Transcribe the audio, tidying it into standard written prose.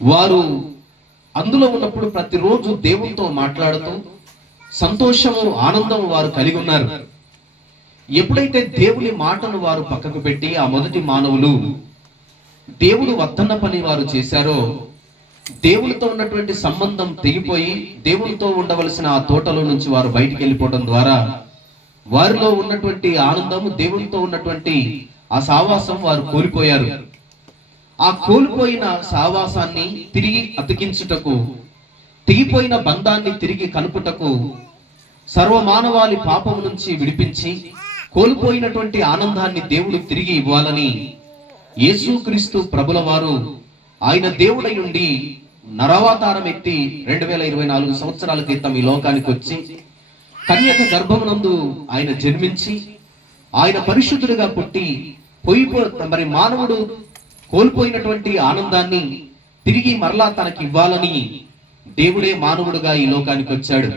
వారు అందులో ఉన్నప్పుడు ప్రతిరోజు దేవునితో మాట్లాడుతూ సంతోషము ఆనందము వారు కలిగి ఉన్నారు. ఎప్పుడైతే దేవుని మాటను వారు పక్కకు పెట్టి ఆ మొదటి మానవులు దేవుడు వద్దన్న పని వారు చేశారో, దేవునితో ఉన్నటువంటి సంబంధం తెగిపోయి దేవునితో ఉండవలసిన ఆ తోటలో నుంచి వారు బయటికి వెళ్ళిపోవడం ద్వారా వారిలో ఉన్నటువంటి ఆనందము, దేవునితో ఉన్నటువంటి ఆ సావాసం వారు కోల్పోయారు. ఆ కోల్పోయిన సావాసాన్ని తిరిగి అతికించుటకు, తెగిపోయిన బంధాన్ని తిరిగి కలుపుటకు, సర్వమానవాళి పాపము నుంచి విడిపించి కోల్పోయినటువంటి ఆనందాన్ని దేవుడు తిరిగి ఇవ్వాలని యేసుక్రీస్తు ప్రభుల వారు ఆయన దేవుడై ఉండి నరవతారం ఎత్తి 2024 సంవత్సరాల క్రితం ఈ లోకానికి వచ్చి కన్యక గర్భమునందు ఆయన జన్మించి ఆయన పరిశుద్ధుడిగా పుట్టి మరి మానవుడు కోల్పోయినటువంటి ఆనందాన్ని తిరిగి మరలా తనకి ఇవ్వాలని దేవుడే మానవుడుగా ఈ లోకానికి వచ్చాడు.